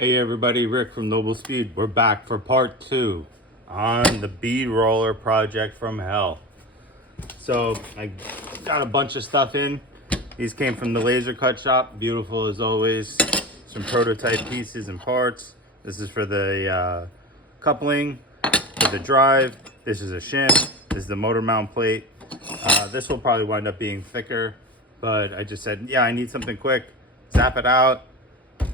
Hey everybody, Rick from Noble Speed. We're back for part 2 on the bead roller project from hell. So I got a bunch of stuff in. These came from the laser cut shop, beautiful as always. Some prototype pieces and parts. This is for the coupling, for the drive. This is a shim. This is the motor mount plate. This will probably wind up being thicker, but I just said, yeah, I need something quick. Zap it out.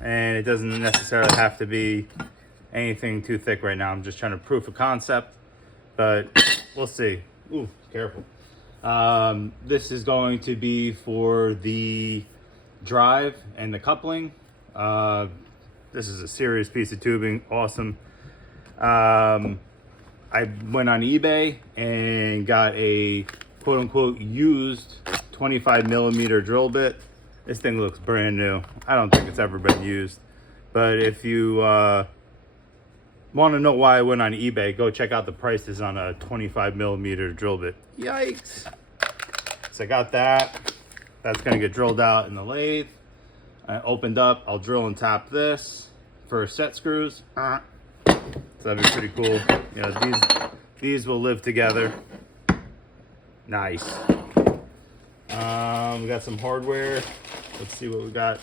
And it doesn't necessarily have to be anything too thick right now. I'm just trying to proof a concept, but we'll see. Ooh, careful. This is going to be for the drive and the coupling. This is a serious piece of tubing. Awesome. I went on eBay and got a quote unquote used 25 millimeter drill bit. This thing looks brand new. I don't think it's ever been used. But if you want to know why I went on eBay, go check out the prices on a 25 millimeter drill bit. Yikes. So I got that. That's going to get drilled out in the lathe. I opened up. I'll drill and tap this for set screws. So that'd be pretty cool. You know, these will live together. Nice. We got some hardware. Let's see what we got.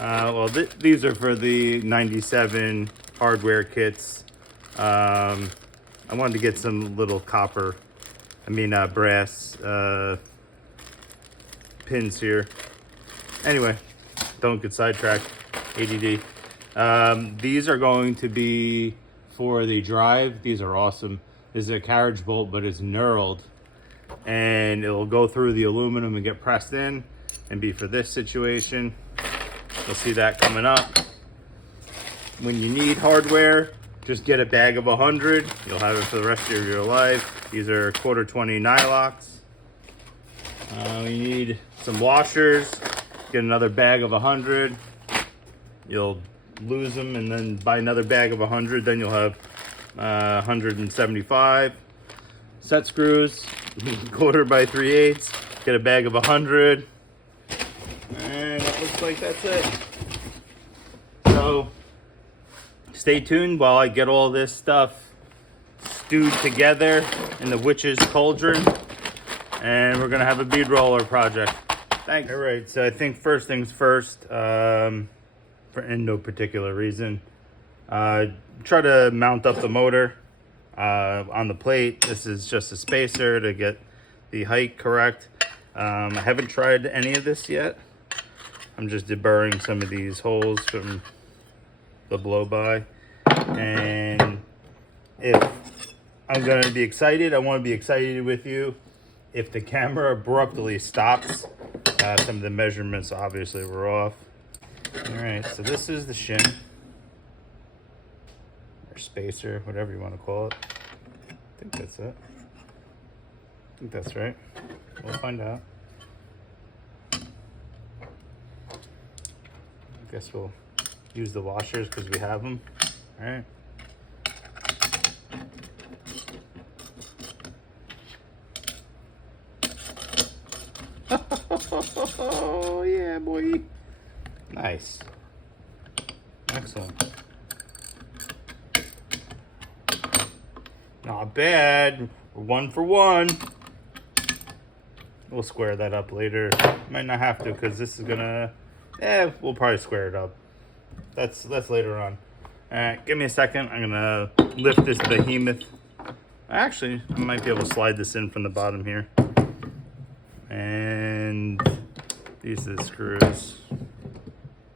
Well, these are for the 97 hardware kits. I wanted to get some little brass pins here. Anyway, don't get sidetracked. ADD. These are going to be for the drive. These are awesome. This is a carriage bolt, but it's knurled. And it'll go through the aluminum and get pressed in and be for this situation. You'll see that coming up. When you need hardware, just get a bag of 100. You'll have it for the rest of your life. These are 1/4-20 nylocks. You need some washers. Get another bag of 100. You'll lose them and then buy another bag of 100. Then you'll have 175. Set screws. 1/4 by 3/8. Get a bag of 100. And it looks like that's it. So stay tuned while I get all this stuff stewed together in the witch's cauldron. And we're gonna have a bead roller project. Thanks. All right, so I think first things first, in no particular reason, try to mount up the motor on the plate. This is just a spacer to get the height correct. I haven't tried any of this yet. I'm just deburring some of these holes from the blow by. And if I'm gonna be excited, I wanna be excited with you. If the camera abruptly stops, some of the measurements obviously were off. All right, so this is the shim. Or spacer, whatever you want to call it. I think that's it. I think that's right. We'll find out. I guess we'll use the washers because we have them. All right. Oh yeah, boy. Nice. Excellent. Not bad. We're 1 for 1. We'll square that up later. Might not have to because this is gonna. We'll probably square it up. That's later on. All right, give me a second. I'm gonna lift this behemoth. Actually, I might be able to slide this in from the bottom here. And these are the screws.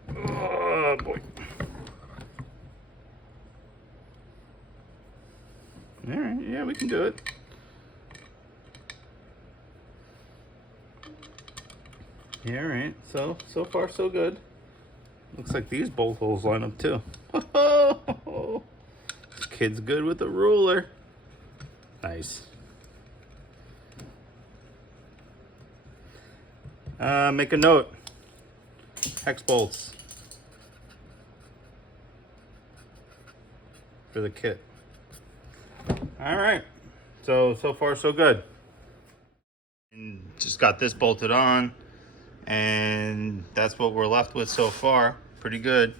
Oh boy. All right, yeah, we can do it. Yeah, all right. So far so good. Looks like these bolt holes line up too. This kid's good with a ruler. Nice. Make a note. Hex bolts for the kit. All right. So far so good. And just got this bolted on. And that's what we're left with so far. Pretty good.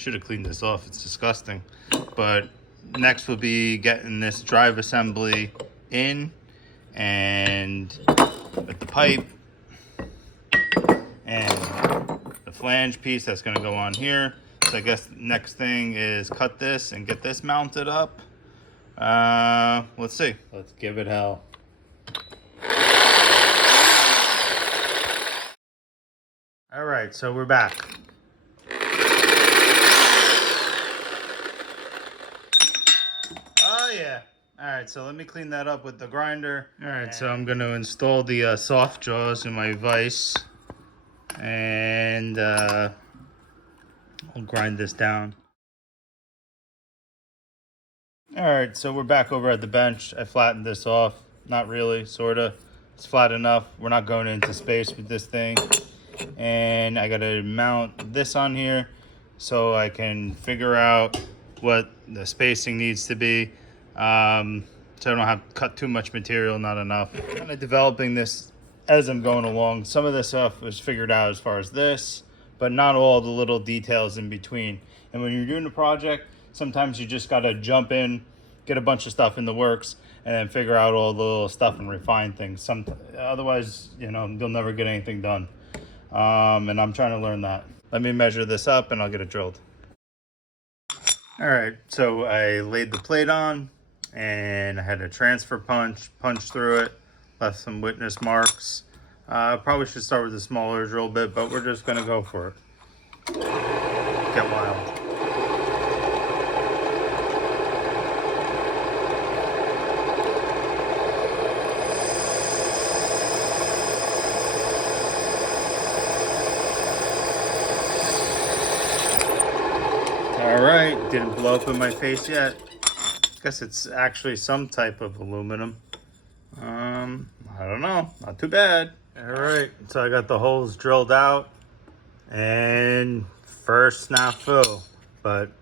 Should have cleaned this off, it's disgusting. But next will be getting this drive assembly in, and with the pipe and the flange piece that's going to go on here. So I guess next thing is cut this and get this mounted up. Let's see. Let's give it hell. All right, so we're back. Oh yeah. All right, so let me clean that up with the grinder. All right, so I'm gonna install the soft jaws in my vise, and I'll grind this down. All right, so we're back over at the bench. I flattened this off. Not really, sorta. It's flat enough. We're not going into space with this thing. And I gotta mount this on here so I can figure out what the spacing needs to be. So I don't have to cut too much material, not enough. I'm kind of developing this as I'm going along. Some of this stuff was figured out as far as this, but not all the little details in between. And when you're doing a project, sometimes you just gotta jump in, get a bunch of stuff in the works, and then figure out all the little stuff and refine things. Otherwise, you know, you'll never get anything done. And I'm trying to learn that. Let me measure this up and I'll get it drilled. All right, so I laid the plate on and I had a transfer punch through it, left some witness marks. Probably should start with a smaller drill bit, but we're just gonna go for it. Get wild. All right, didn't blow up in my face yet. Guess it's actually some type of aluminum. I don't know, not too bad. All right, so I got the holes drilled out and first snafu, but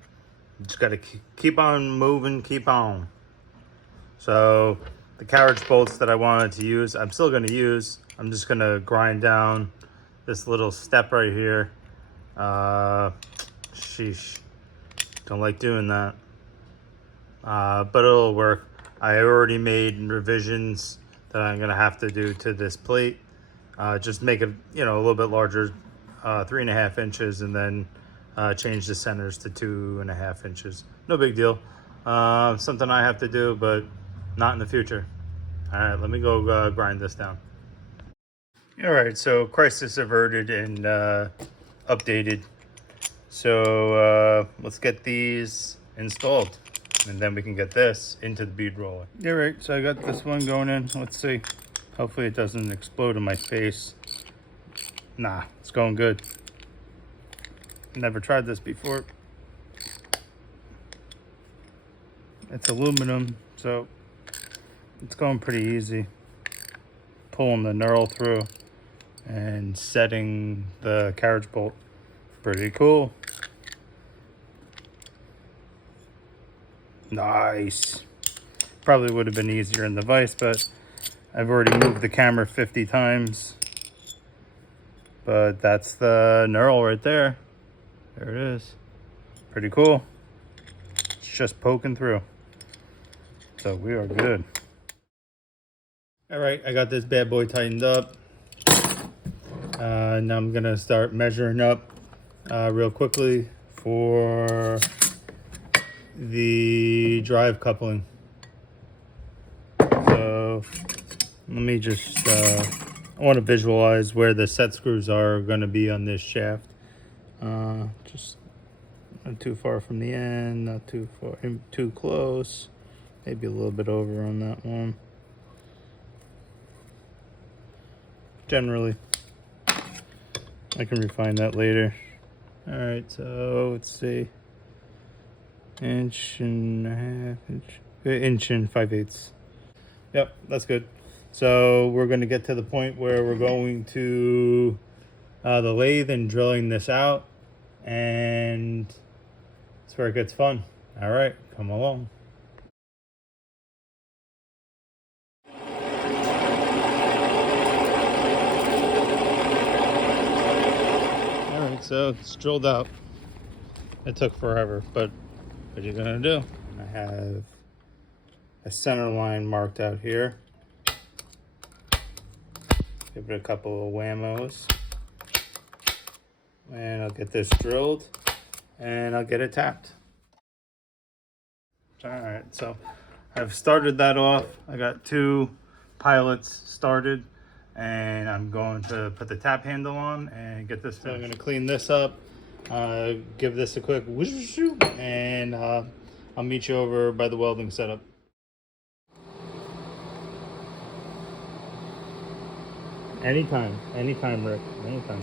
just gotta keep on moving, keep on. So the carriage bolts that I wanted to use, I'm still gonna use. I'm just gonna grind down this little step right here. Sheesh. Don't like doing that, but it'll work. I already made revisions that I'm gonna have to do to this plate. Just make it, you know, a little bit larger, 3.5 inches, and then change the centers to 2.5 inches. No big deal. Something I have to do, but not in the future. All right, let me go grind this down. All right, so crisis averted and updated. So let's get these installed and then we can get this into the bead roller. All right, so I got this one going in. Let's see. Hopefully it doesn't explode in my face. Nah, it's going good. Never tried this before. It's aluminum, so it's going pretty easy. Pulling the knurl through and setting the carriage bolt. Pretty cool. Nice. Probably would have been easier in the vise, but I've already moved the camera 50 times. But that's the knurl right there. There it is. Pretty cool. It's just poking through. So we are good. All right, I got this bad boy tightened up. Now I'm gonna start measuring up real quickly for the drive coupling. So let me just, I want to visualize where the set screws are going to be on this shaft. Just not too far from the end, not too far, too close. Maybe a little bit over on that one. Generally, I can refine that later. All right, so let's see. Inch and a half, inch and 5/8. Yep, that's good. So we're going to get to the point where we're going to the lathe and drilling this out, and that's where it gets fun. All right, come along. All right, so it's drilled out. It took forever, but what you're gonna do? I have a center line marked out here. Give it a couple of whammos. And I'll get this drilled and I'll get it tapped. All right, so I've started that off. I got 2 pilots started and I'm going to put the tap handle on and get this finished. So I'm gonna clean this up, give this a quick whoosh, and I'll meet you over by the welding setup. Anytime, Rick, anytime.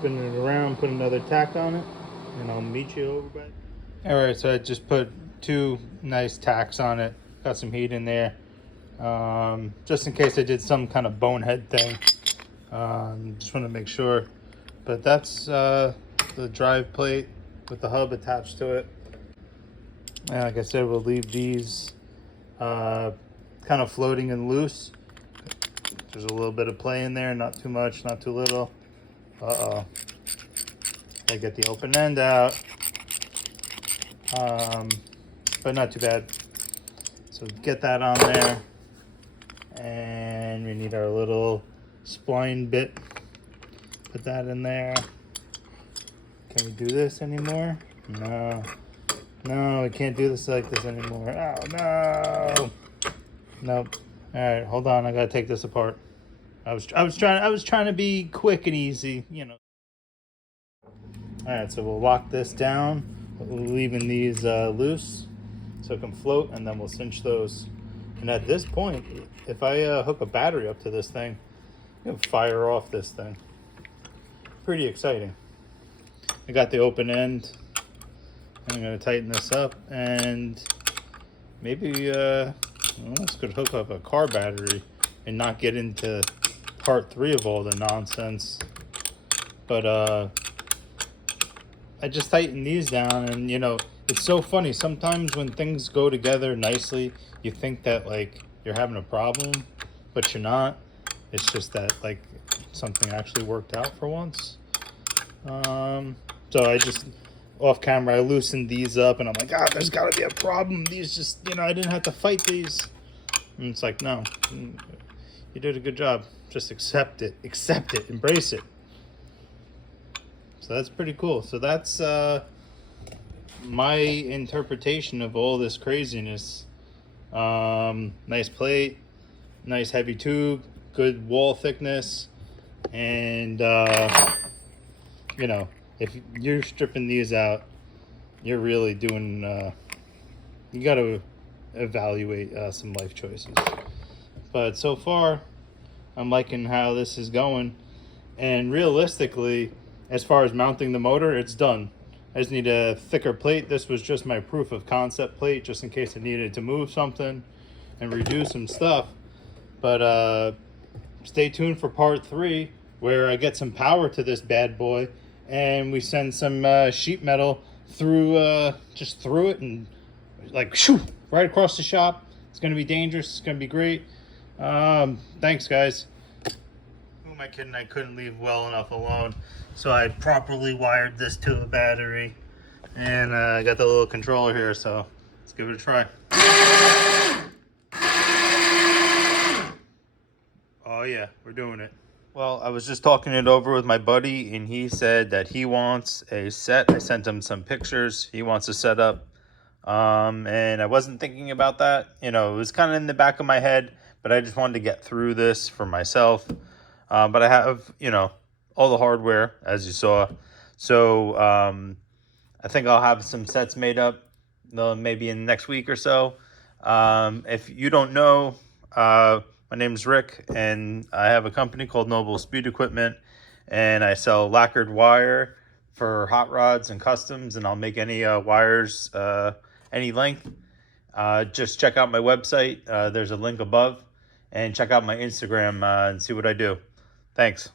Spin it around, put another tack on it, and I'll meet you over by. All right, so I just put 2 nice tacks on it, got some heat in there, just in case I did some kind of bonehead thing. Just want to make sure. But that's the drive plate with the hub attached to it. And like I said, we'll leave these kind of floating and loose. There's a little bit of play in there, not too much, not too little. I get the open end out, but not too bad. So get that on there, and we need our little spline bit. Put that in there. Can we do this anymore? No, we can't do this like this anymore. Oh no, nope. All right, hold on. I gotta take this apart. I was trying to be quick and easy, you know. All right, so we'll lock this down, leaving these loose so it can float, and then we'll cinch those. And at this point, if I hook a battery up to this thing, it'll fire off this thing. Pretty exciting. I got the open end. I'm gonna tighten this up, and maybe this could hook up a car battery and not get into part 3 of all the nonsense. But I just tighten these down, and you know, it's so funny sometimes when things go together nicely, you think that like you're having a problem, but you're not. It's just that like something actually worked out for once. So I just off camera I loosened these up, and I'm like, there's got to be a problem. These just, you know, I didn't have to fight these. And it's like, no, you did a good job. Just accept it, embrace it. So that's pretty cool. So that's my interpretation of all this craziness. Nice plate, nice heavy tube, good wall thickness, and you know, if you're stripping these out, you're really doing, you got to evaluate some life choices. But so far, I'm liking how this is going. And realistically, as far as mounting the motor, it's done. I just need a thicker plate. This was just my proof of concept plate, just in case I needed to move something and redo some stuff. But stay tuned for part 3, where I get some power to this bad boy, and we send some sheet metal through, just through it, and like shoo, right across the shop. It's gonna be dangerous. It's gonna be great. Thanks, guys. Who am I kidding? I couldn't leave well enough alone, so I properly wired this to a battery, and I got the little controller here. So let's give it a try. Oh yeah, we're doing it. Well, I was just talking it over with my buddy, and he said that he wants a set. I sent him some pictures. He wants a setup. And I wasn't thinking about that. You know, it was kind of in the back of my head, but I just wanted to get through this for myself. But I have, you know, all the hardware, as you saw. So I think I'll have some sets made up maybe in the next week or so. If you don't know, my name's Rick, and I have a company called Noble Speed Equipment, and I sell lacquered wire for hot rods and customs, and I'll make any wires, any length. Just check out my website. There's a link above, and check out my Instagram and see what I do. Thanks.